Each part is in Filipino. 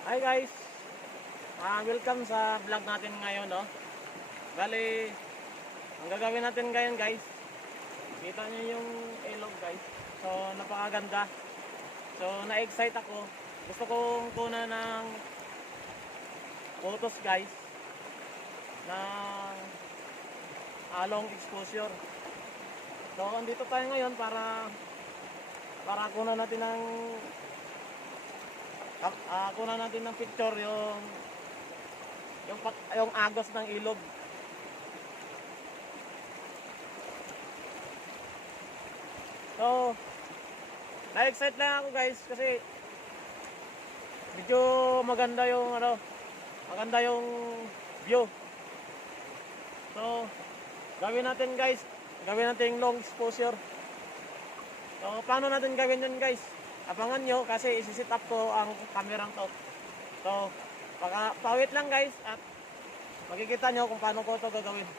Hi guys, welcome sa vlog natin ngayon, no? Bali, ang gagawin natin ngayon guys, kita nyo yung ilog guys. So, napakaganda. So, na-excite ako. Gusto kong kunan ng photos guys ng long exposure. So, andito tayo ngayon para kunan natin ng kunan natin ng picture yung agos ng ilog. So, na-excite lang ako guys kasi medyo maganda yung view. So, gawin natin long exposure. So, paano natin gawin yun guys? Abangan nyo kasi isi-set up ko ang kamerang to. So, pawit lang guys at makikita nyo kung paano ko ito gagawin.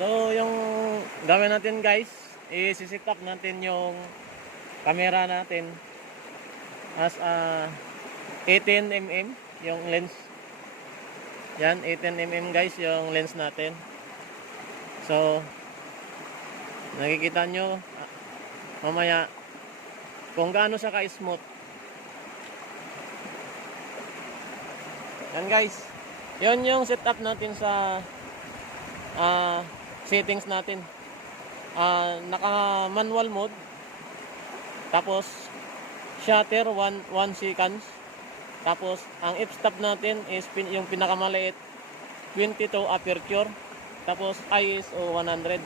So, yung gawin natin guys, i-set up natin yung camera natin as 18mm yung lens. Yan, 18mm guys yung lens natin. So, nakikita nyo mamaya kung gaano siya ka-smooth. Yan guys, yun yung setup natin sa settings natin. Naka manual mode, tapos shutter 1 seconds, tapos ang f-stop natin is yung pinakamaliit 22 aperture, tapos ISO 100.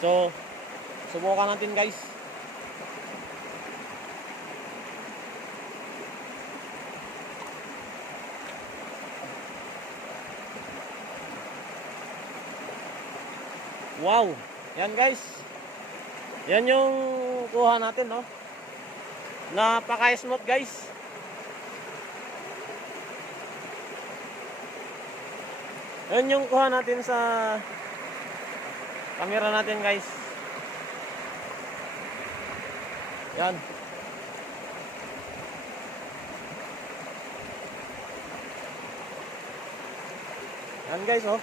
So subukan natin guys. Wow, yan guys, yan yung kuha natin, no? Napaka-smooth guys. Yan yung kuha natin sa camera natin guys. Yan. Yan guys, oh.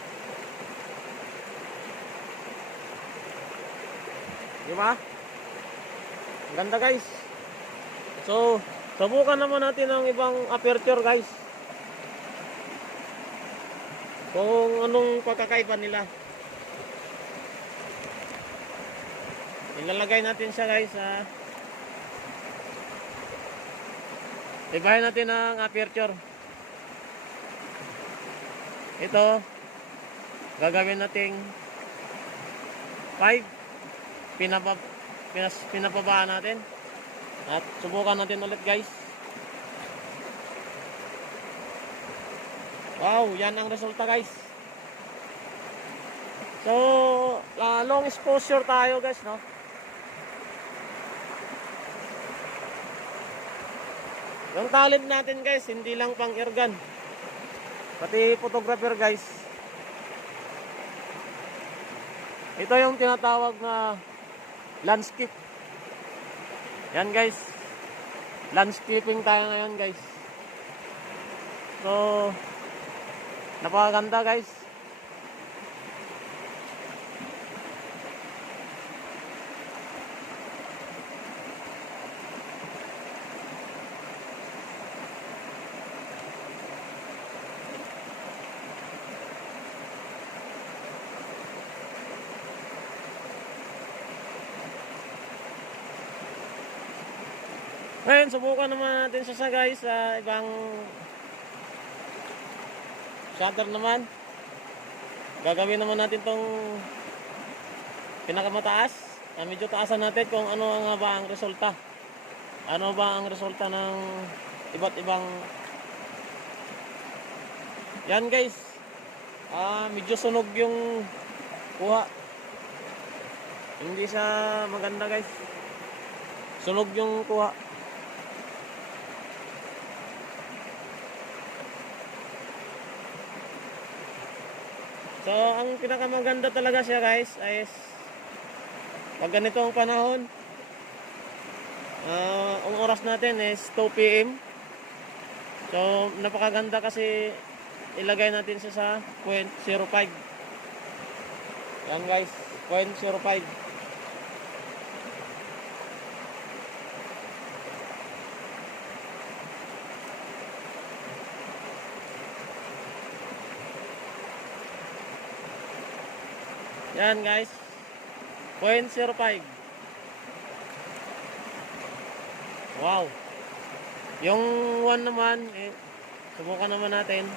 Diba? Ang ganda guys. So, subukan naman natin ang ibang aperture guys. Kung anong pagkakaiba nila. Ilalagay natin siya guys sa ibahin natin ang aperture. Ito gagawin nating 5. Pinapabaan natin at subukan natin ulit guys. Wow, yan ang resulta guys. So, long exposure tayo guys, no? Yung talent natin guys, hindi lang pang airgun, pati photographer guys. Ito yung tinatawag na landscape. Yan guys, landscaping tayo ngayon guys. So, napakaganda guys. Ngayon, subukan naman natin siya sa guys sa ibang shutter naman. Gagawin naman natin tong pinakamataas. Medyo taasan natin kung ano nga ba ang resulta. Ano ba ang resulta ng iba't ibang... Yan guys. Medyo sunog yung kuha. Hindi siya maganda guys. Sunog yung kuha. So, ang pinakamaganda talaga siya guys is pag ganitong panahon, ang oras natin is 2 PM. So, napakaganda kasi ilagay natin siya sa 0.05. Yan guys, 0.05. Yan guys, 0.05. Wow. Yung 1 naman, subukan naman natin.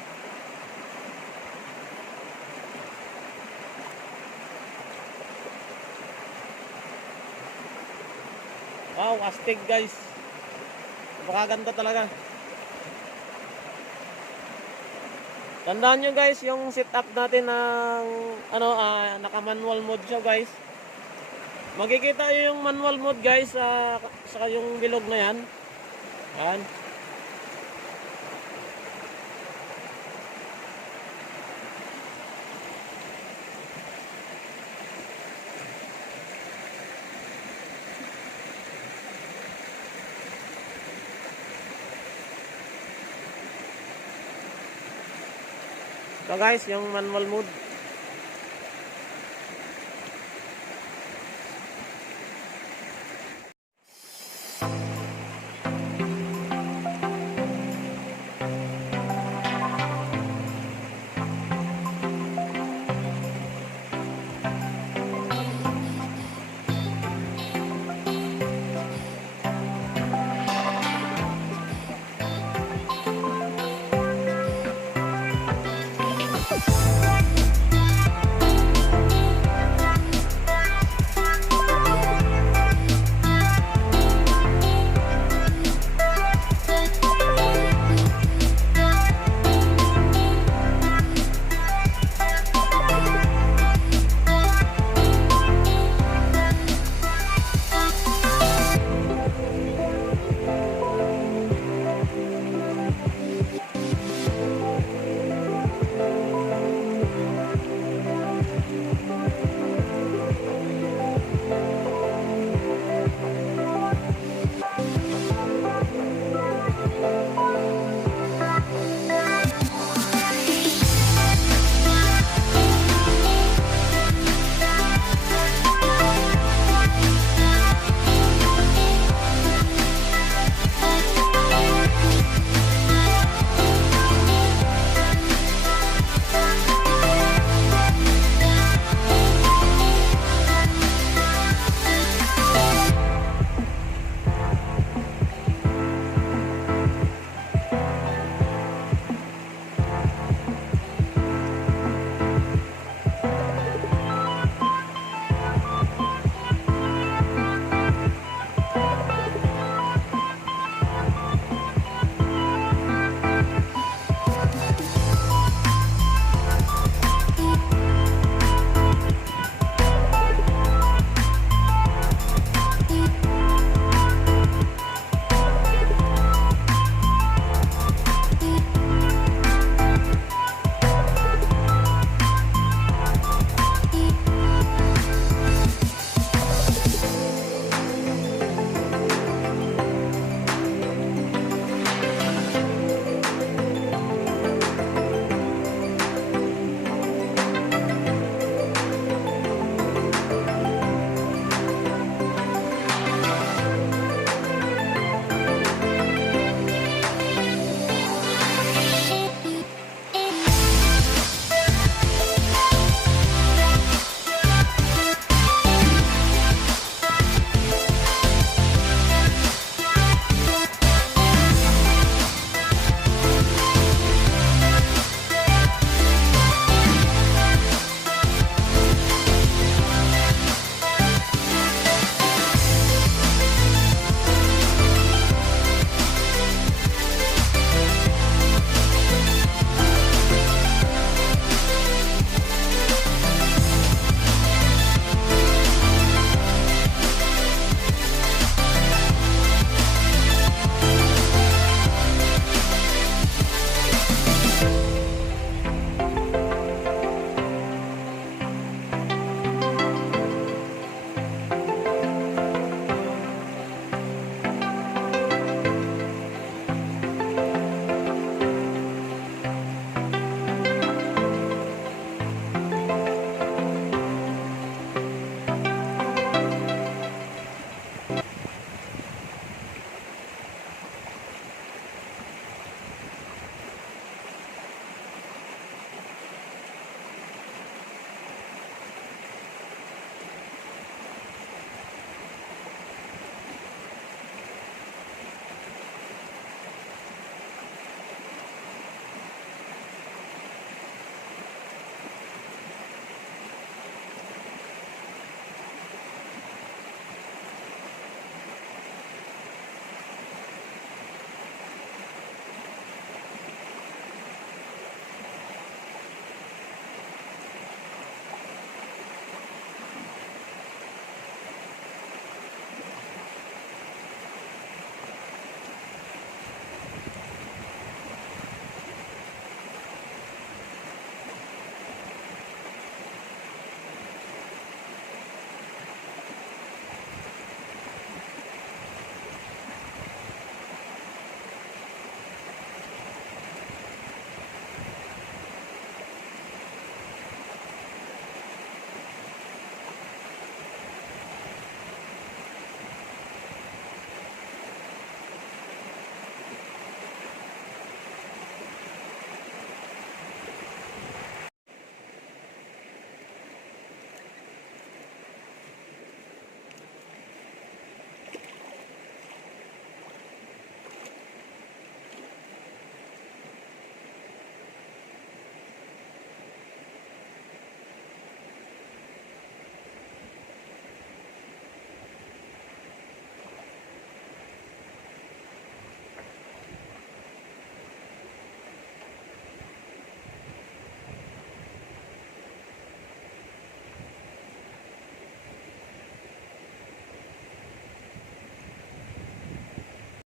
Wow, astig guys. Napakaganda talaga. Tandaan nyo guys, yung setup natin ng naka-manual mode siya guys. Makikita nyo yung manual mode guys sa yung bilog na yan. Yan. So guys, yung manual mode.